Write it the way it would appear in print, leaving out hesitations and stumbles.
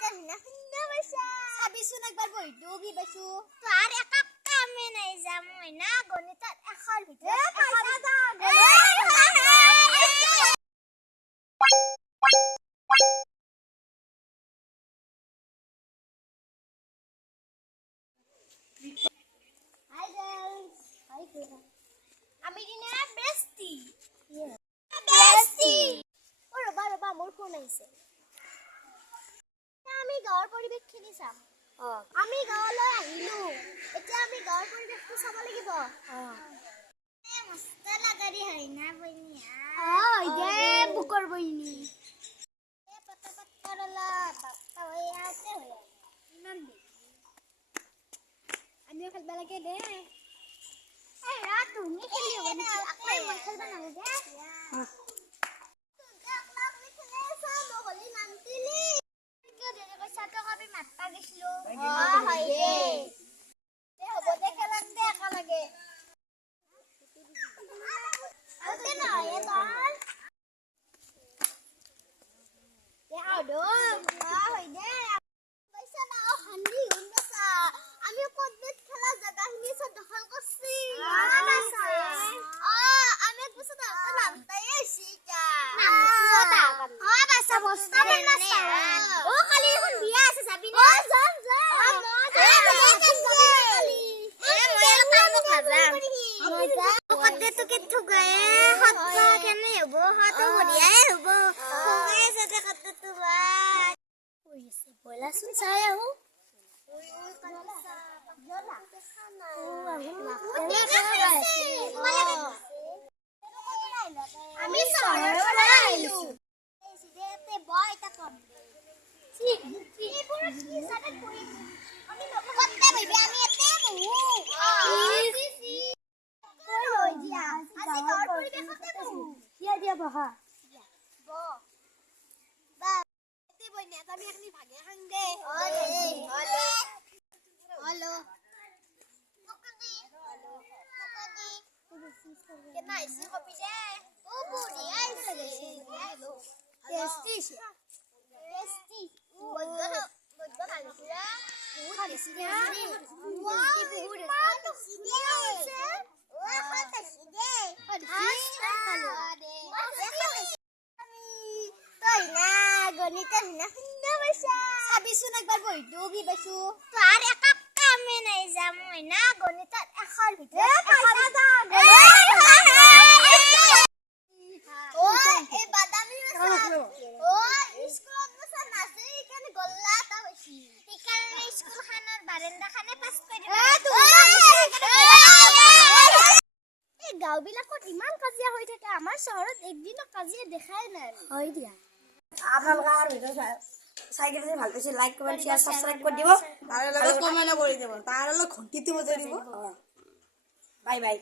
গণিতৰ হিনা শূন্য পাইছা চাবিচোন একবাৰ বহি ডুবি পাইছো তোৰ একা কামে নাই যা মই না গণিতত এশৰ ভিতৰত পইচা দা Hi girls. Hi girls. আমি দিনা বেষ্টি বেষ্টি ৰবা মোৰ ফোন আহিছে আমি গাঁৱৰ পৰিৱেশখিনি চাম আমি গাঁৱলৈ আহিলো এতিয়া আমি গাঁৱৰ পৰিৱেশটো চাব লাগিব মস্ত লাগাৰি হয় না বইনিয়া দে বুকৰ বইনি আমিও খেলবা লাগে দে তুমি খেলি হ'ব মই খেলবা নালাগে মাতবা গৈছিলো হ'ব দে খেলাম দে একেলগে আমি কদবেট খেলা জায়গাখিনি সব দখল করছি আমি এক বছর নামতাই আছি বিয়া আছে যাবি না যাম বলাচোন চাই আহো আমি চহৰৰ পৰা আহিলো বয় এটা কম দিয়া বহা আমি এখনি ভাগে খাং দে হ্যালো কেনা আইছি কপি দে ও বুড়ি আইছে টেস্টি বদ্ধ খাইছি রে বহুত খাইছি রে বহুত খাইছি দে ও খাইছি দে তই না গণিতৰ হিনা শূন্য পাইছা চাবিচোন একবাৰ বহি ডুবি পাইছো তোৰ একা কামে নাই যা মই না গণিতত এশৰ ভিতৰত পইচা দা এই বাদামী স্কুলত বসা নাচে এখানে গল্লা তা হইছি সেইকাৰণে স্কুলখনৰ বাৰাণ্ডাখনে পাছ কৰি এই গাঁওবিলাকত ইমান কাজিয়া হৈ থাকে আমাৰ চহৰত একদিনো কাজিয়া দেখাই নাই হয় দিয়া আপোনালোকে আৰু ভিডিঅ' চাই কিনে ভাল পাইছে লাইক কমেণ্ট শ্বেয়াৰ ছাবস্ক্ৰাইব কৰি দিব তাৰে লগত কমেণ্ট কৰি দিব তাৰ লগত ঘণ্টিটো বজাই দিব বাই বাই